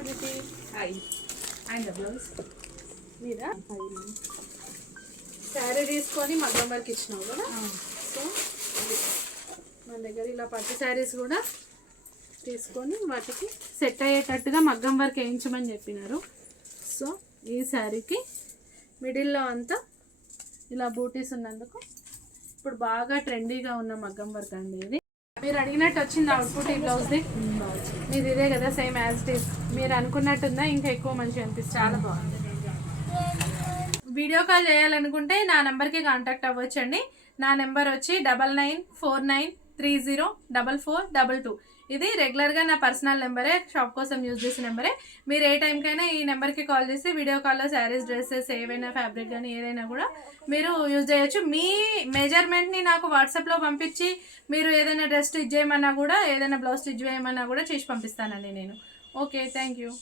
Preethi. Hi. And blouse మీరా శారీ తీసుకొని మగ్గం work ఇచ్చినావు కదా. సో మన దగ్గర ఇలా పట్టు శారీస్ కూడా తీసుకొని వాటికి సెట్ అయ్యేటట్టుగా మగ్గం వర్క్ వేయించమని చెప్పినారు. సో ఈ శారీకి మిడిల్లో అంతా ఇలా బూటీస్ ఉన్నందుకు ఇప్పుడు బాగా ట్రెండీగా ఉన్న మగ్గం వర్క్ అండి ఇది. మీరు అడిగినట్టు వచ్చింది అవుట్పుట్ ఈ బ్లౌజ్ది. మీది ఇదే కదా సేమ్ యాజ్ ఇట్ ఈస్. మీరు అనుకున్నట్టుందా ఇంకా ఎక్కువ మంచిగా అనిపిస్తుంది. చాలా బాగుంది. వీడియో కాల్ చేయాలనుకుంటే నా నెంబర్కి కాంటాక్ట్ అవ్వచ్చండి. నా నెంబర్ వచ్చి 9949304422. ఇది రెగ్యులర్గా నా పర్సనల్ నెంబరే, షాప్ కోసం యూజ్ చేసే నెంబరే. మీరు ఏ టైంకైనా ఈ నెంబర్కి కాల్ చేసి వీడియో కాల్లో శారీస్, డ్రెస్సెస్ ఏవైనా ఫ్యాబ్రిక్ కానీ ఏదైనా కూడా మీరు యూజ్ చేయొచ్చు. మీ మెజర్మెంట్ని నాకు వాట్సాప్లో పంపించి మీరు ఏదైనా డ్రెస్ స్టిచ్ చేయమన్నా కూడా, ఏదైనా బ్లౌజ్ స్టిచ్ చేయమన్నా కూడా చేసి పంపిస్తానండి నేను. Okay, thank you.